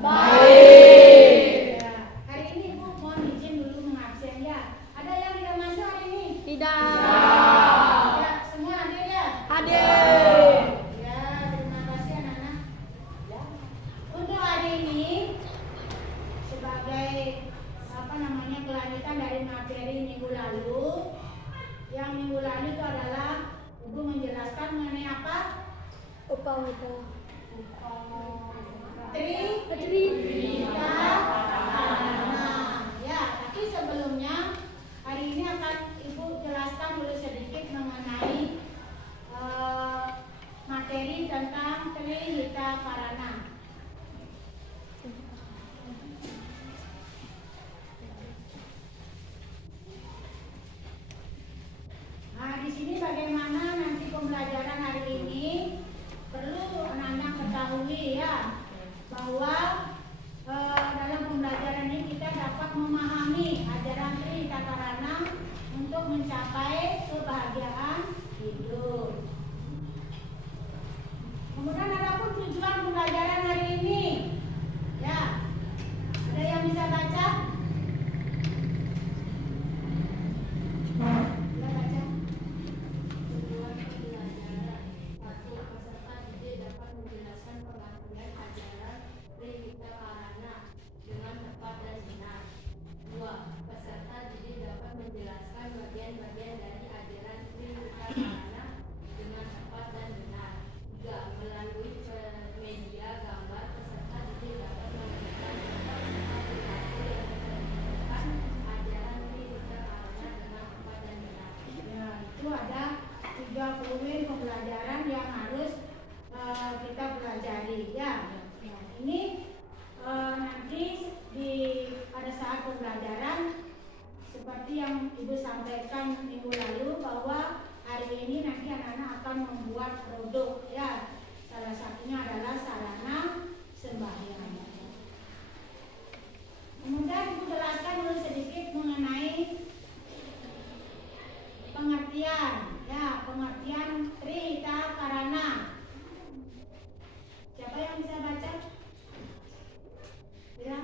Baik. Ya, hari ini Ibu mohon izin dulu mengabsen ya. Ada yang tidak masuk hari ini? Tidak. Ya, semua hadir ya? Hadir. Ya, terima kasih anak-anak. Untuk hari ini sebagai kelanjutan dari materi minggu lalu. Yang minggu lalu itu adalah Ibu menjelaskan mengenai apa? Trita karana. Ya, tapi sebelumnya hari ini akan Ibu jelaskan dulu sedikit mengenai materi tentang Trita karana. Nah, di sini bagaimana nanti pembelajaran hari ini perlu anak-anak ketahui ya bahwa dalam pembelajaran ini kita dapat memahami ajaran Trita karana untuk mencapai kebahagiaan hidup. Kemudian ada pun tujuan pembelajaran hari ini. Ya, ada yang bisa baca? Poin pembelajaran yang harus kita pelajari ya. Nah, ini nanti pada saat pembelajaran seperti yang Ibu sampaikan minggu lalu bahwa hari ini nanti anak-anak akan membuat produk ya. Salah satunya adalah sarana sembahyang. Kemudian Ibu jelaskan dulu sedikit mengenai pengertian ya, pengertian Trita karana. Siapa yang bisa baca? Ya.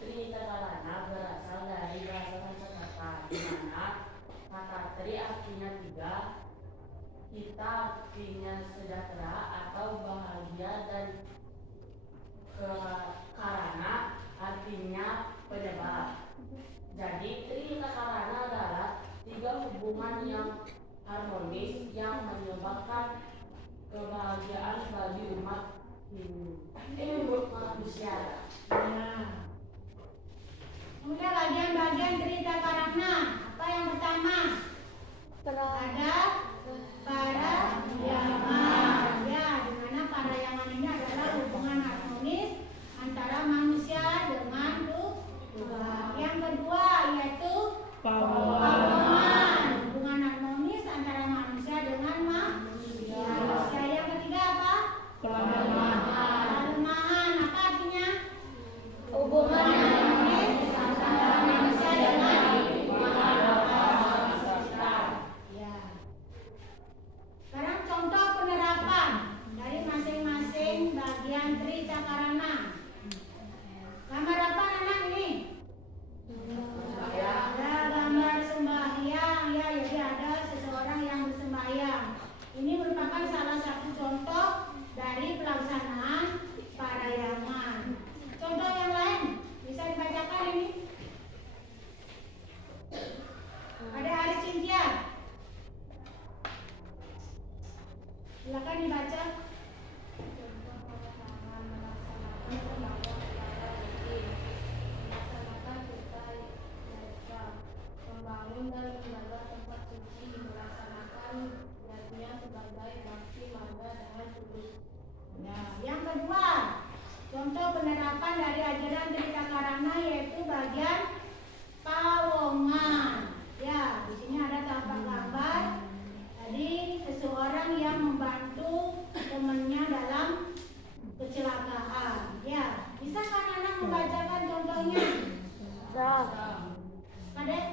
Trita karana berasal dari bahasa Sanskerta di mana kata tri artinya tiga, kita artinya sejahtera atau bahagia, dan karana artinya penyebab. Jadi Trita karana adalah tiga hubungan yang harmonis yang menyebabkan kebahagiaan bagi umat manusia. Nah. Kemudian bagian-bagian Trita karana. Apa yang pertama? Ada parayangan. Ya, di mana parayangan ini adalah hubungan harmonis antara manusia dengan Tuhan. Yang kedua yaitu pawangan, hubungan harmonis antara manusia dengan manusia. Yang ketiga apa? Kelemahan. Apa artinya? Hubungan harmonis antara manusia dengan ya. Sekarang contoh penerapan dari masing-masing bagian Trita karana. Gambar apa anak ini? Ada gambar sembahyang ya, jadi ada seseorang yang bersembahyang. Ini merupakan salah satu contoh dari pelaksanaan parayangan. Contoh yang lain bisa dibacakan ini. Ada Ari Cynthia. Silakan dibaca. Membangun dan menjaga tempat suci, melaksanakan niatnya sebagai bakti marga dengan tulus. Nah, yang kedua, contoh penerapan dari ajaran Trita karana yaitu bagian pawongan. Ya, di sini ada tampak gambar. Tadi seseorang yang membantu temannya dalam kecelakaan. Ya, bisa kan anak membacakan contohnya? Adek?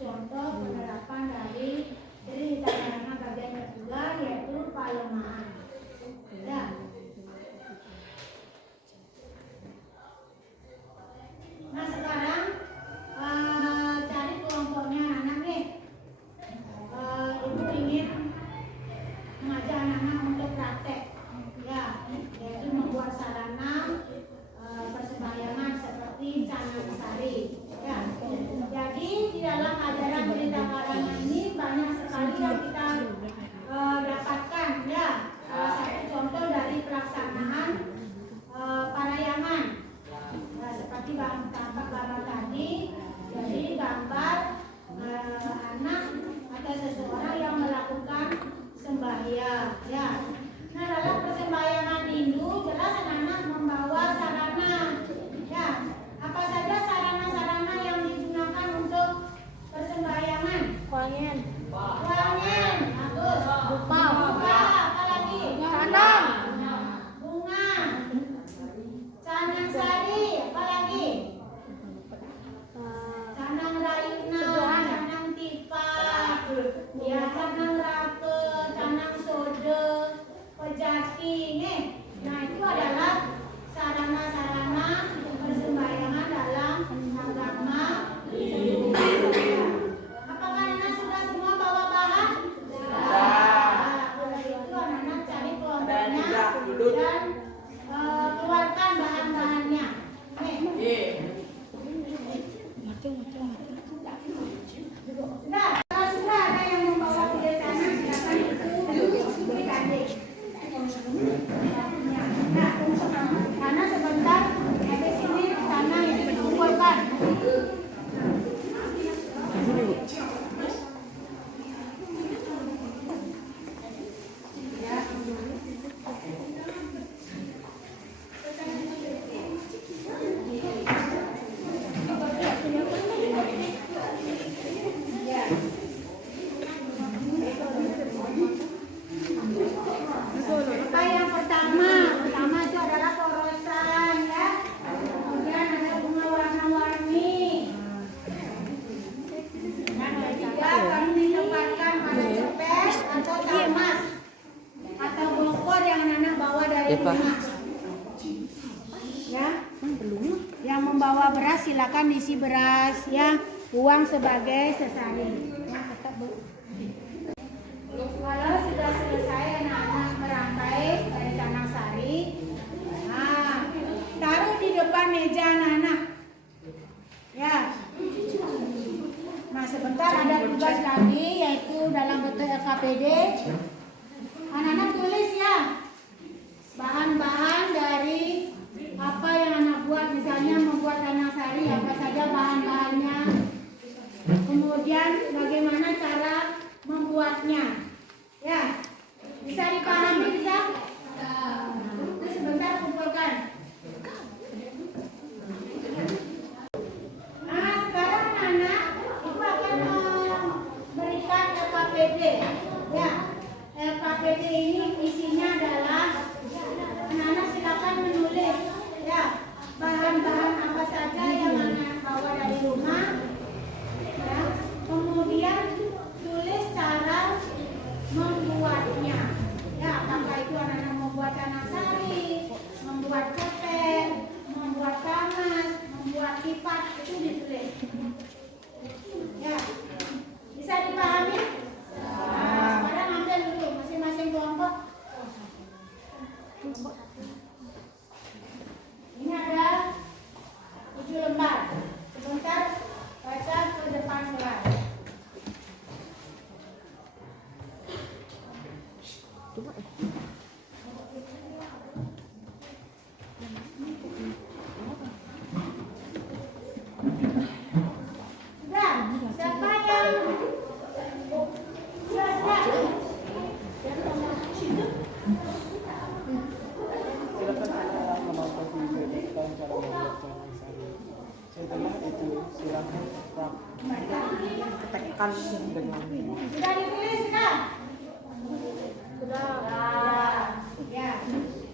contoh penerapan dari tata krama bagian kedua yaitu pelemahan. Ya. Nah sekarang cari kelompoknya anak-anak nih. Ibu ingin mengajak anak-anak untuk praktek, ya, yaitu membuat sarana persembahyangan seperti canang sari. Ya. Jadi di dalam ajaran berita karana ini banyak sekali yang kita dapatkan, ya. Salah satu contoh dari pelaksanaan parayangan. Nah, seperti tampak gambar tadi, jadi gambar anak atau seseorang yang melakukan sembahyang, ya. Nah, dalam persembahyangan Hindu jelas anak-anak membawa sarana, ya. Apa saja sarana-sarana yang digunakan untuk persembahyangan? Wangen. Wangen, bagus. Dupa. Apa lagi? Canang. Bunga. Canang sari, apa lagi? Canang rayuna, canang tipat, ya, canang rake, canang sode, pejati, nih. Nah itu adalah sarana-sarana persembahyangan dalam agama Hindu. Apakah anak sudah semua bawa bahan? Sudah. Kalau itu anak cari kelompoknya dan keluarkan bahan-bahannya. Nih. Sudah ada yang membawa kuda tanah, silakan itu digandeng. Nah, karena sebentar habis ini tanah yang dikumpulkan. Yang pertama itu adalah porosan, ya. Kemudian ada bunga warna-warni. Dan ketiga kami ditempatkan pada cepet atau tamas atau bokor yang anak bawa dari rumah. Ya. Yang membawa beras silakan diisi beras, ya. Uang sebagai sesari. Kalau sudah selesai anak-anak merangkai dari canang sari, nah, taruh di depan meja anak-anak, ya. Nah sebentar ada tugas lagi yaitu dalam bentuk LKPD. Anak-anak tulis, ya, bahan-bahan dari apa yang anak buat, misalnya membuat canang sari, apa saja bahan-bahannya, kemudian bagaimana cara membuatnya. Ya, bisa dipahami, bisa? Terus sebentar kumpulkan. Nah, sekarang anak ibu akan memberikan LKPD. Ya, LKPD ini isinya adalah anak-anak silakan menulis, ya, bahan-bahan apa saja yang anak bawa dari rumah. Ya, kemudian tulis cara membuatnya, ya, apakah itu anak-anak membuat canang sari, membuat cepen, membuat tamas, membuat kipas, itu ditulis, ya. Bisa dipahami? Nah, sekarang ambil dulu masing-masing kelompok. Ini ada 7 lembar. Sebentar baca ke depan kelas. Siapa yang setelah itu silakan tekan dengan sudah ditulis kan? Sudah. Ya.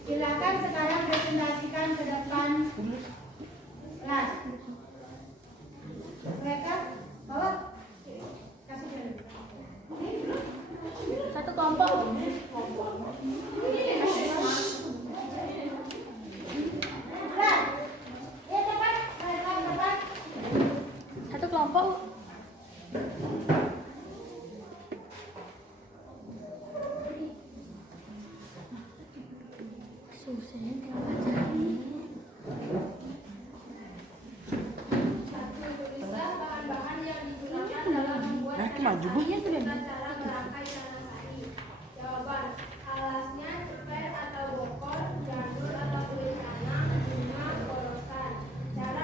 Silakan sekarang presentasikan ke depan kelas. Mereka bawa. kelompok. Ya cepat, cepat. Satu kelompok. Susahnya tinggal baca. Tulislah bahan-bahan yang digunakan dalam membuat maju, Bu. Iya, sudah cara merangkai canang sari. Jawaban: alasnya ceper atau bokor, jadul atau kulit canang, bunga, polosan. Cara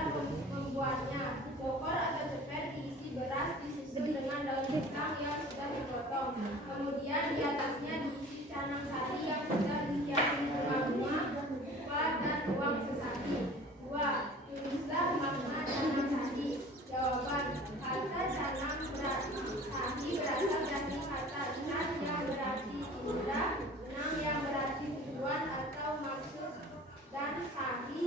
membuatnya: bokor atau ceper diisi beras disusun dengan daun pisang yang sudah dipotong. Kemudian di atasnya diisi canang sari yang sudah dihiasi bunga-bunga, kupat dan uang sesaji. 2. Tulislah makna canang sari. Jawaban: kata canang sari berasal dari kata can yang berarti indra, benang yang berarti tujuan atau maksud, dan sari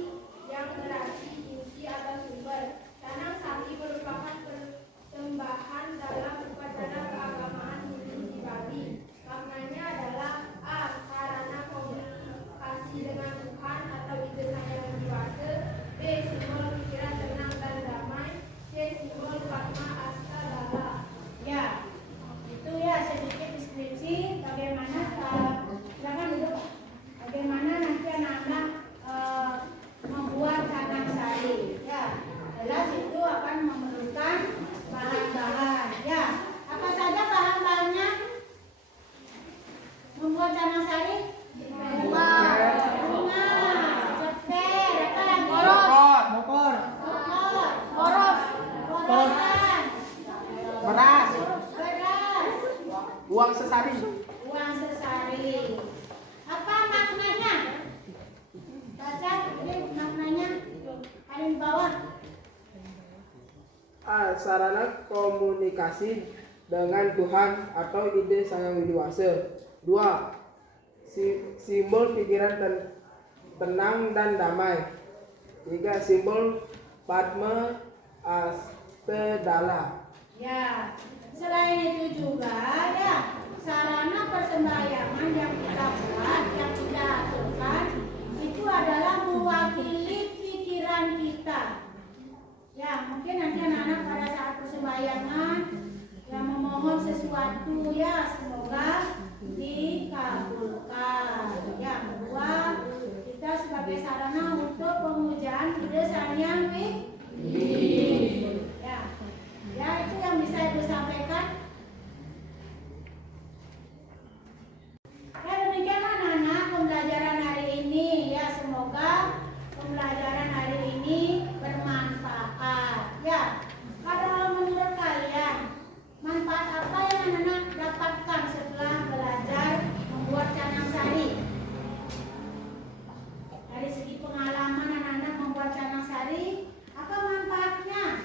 yang berarti inti atau sumber. Canang sari merupakan persembahan dalam upacara keagamaan Hindu di Bali. Maknanya adalah A. Sarana komunikasi dengan Tuhan atau ide sayang jiwase. B. Simbol pikiran tenang dan damai. C. Simbol karma asta dala. Ya, itu ya sedikit deskripsi bagaimana silakan duduk. Bagaimana nanti anak-anak membuat canang sari. Ya, jelas itu akan memerlukan bahan-bahan. Ya, apa saja bahan-bahannya? Membuat canang sari? Bunga, ceper, apa lagi? Bokor, Poros, porosan, beras, beras, uang sesari. uang sesari. Apa maknanya? Baca, ini maknanya ada di bawah. A. Sarana komunikasi dengan Tuhan atau ide sang widiwasa. 2. Simbol pikiran tenang dan damai. 3. Simbol Padma Astedala. Ya, selain itu juga ya sarana persembahyangan yang kita buat, yang kita aturkan itu adalah mewakili pikiran kita. Ya, mungkin nanti anak-anak pada saat persembahyangan yang memohon sesuatu ya semoga dikabulkan. Yang kedua, kita sebagai sarana untuk pemujaan ide sang yang ya. Ya, itu yang bisa Ibu sampaikan. Ya, demikianlah anak-anak pembelajaran hari ini. Ya, semoga pembelajaran hari ini bermanfaat. Ya, kalau menurut kalian manfaat apa yang anak-anak dapatkan setelah belajar membuat canang sari? Dari segi pengalaman anak-anak membuat canang sari, apa manfaatnya?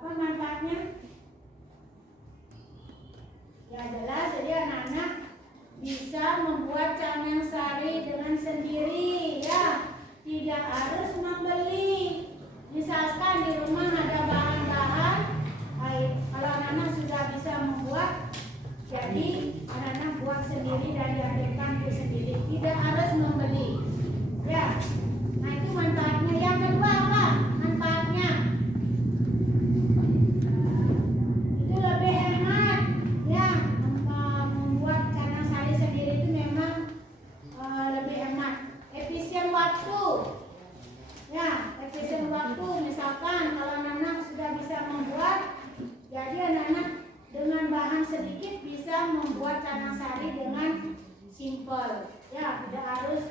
Apa manfaatnya? Ya jelas, jadi anak-anak bisa membuat canang sari dengan sendiri ya, tidak harus membeli. Misalkan di rumah ada bahan-bahan, kalau anak-anak sudah bisa membuat, jadi anak-anak buat sendiri dan dihadirkan itu sendiri, tidak harus membeli. Ya, nah itu manfaatnya. Yang kedua apa manfaatnya? Itu lebih hemat. Ya, membuat canang sari sendiri itu memang lebih hemat. Efisien waktu. Ya, efisien waktu. Misalkan kalau anak-anak sudah bisa membuat, jadi anak-anak dengan bahan sedikit bisa membuat canang sari dengan simple. Ya, tidak harus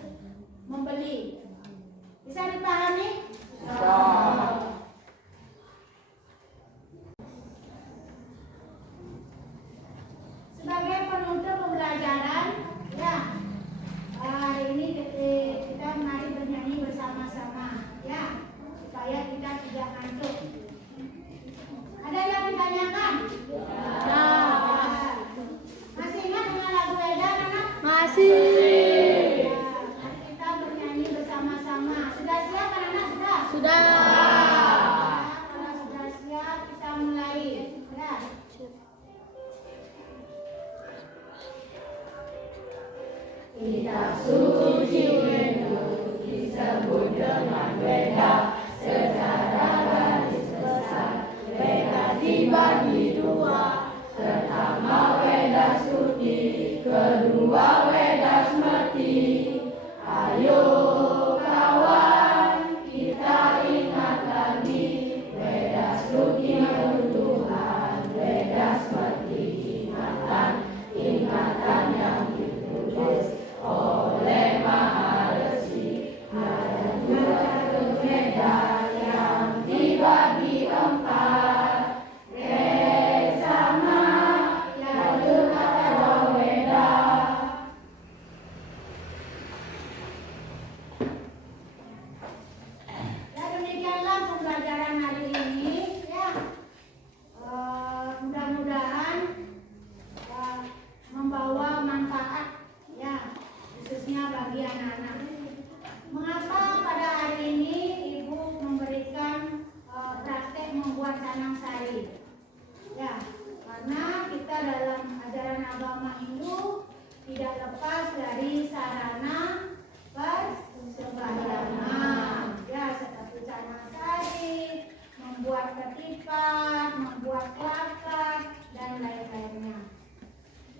membeli. Bisa dipahami? Bisa. Sebagai penutup pembelajaran, ya hari ini kita mari bernyanyi bersama-sama, ya supaya kita tidak ngantuk. Ada yang ditanyakan? Ya. Masih ingat dengan lagu Eda, anak? Masih. Ya, mari kita bernyanyi bersama-sama. Sudah siap, anak-anak? Sudah. Sudah. Kalau sudah siap, kita mulai. Ya. dibagi dua. Pertama weda suci, kedua weda smrti. Ayo kawan, kita ingat lagi weda suci untuk Tuhan, weda smrti ingatan yang ditulis oleh Maharesi. Ada dua weda yang dibagi empat. Sama yaitu atau weda. Ya, demikianlah pembelajaran hari ini ya. Mudah-mudahan membawa manfaat ya, khususnya bagi anak-anak. Mengapa pada hari ini Ibu memberikan praktek membuat canang sari? Ya, karena kita dalam ajaran agama Hindu tidak lepas dari sarana persembahyangan. Ya, seperti canang sari, membuat ketipak, membuat plakat, dan lain-lainnya.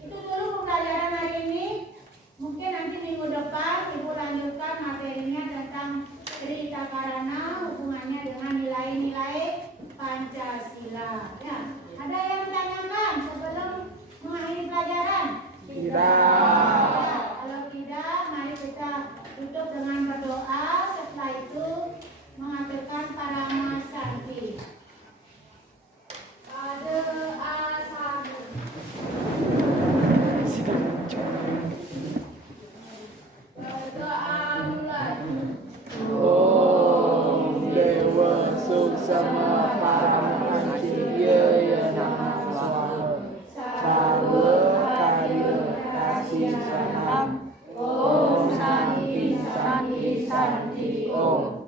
Itu dulu pembelajaran hari ini. Mungkin nanti minggu depan Ibu lanjutkan materinya tentang cerita Karana, hubungannya dengan nilai-nilai Pancasila. Ya, ada yang ditanyakan sebelum mengakhiri pelajaran? Tidak. Ya, kalau tidak, mari kita tutup dengan berdoa. Setelah itu mengaturkan parama santi. Pada asabu. Berdoa mulai. Om Dewa Suksama Paramahantiyaya Namah Swaha. Sarwa Karya Kasih Salam. Om Santi Santi Santi Om.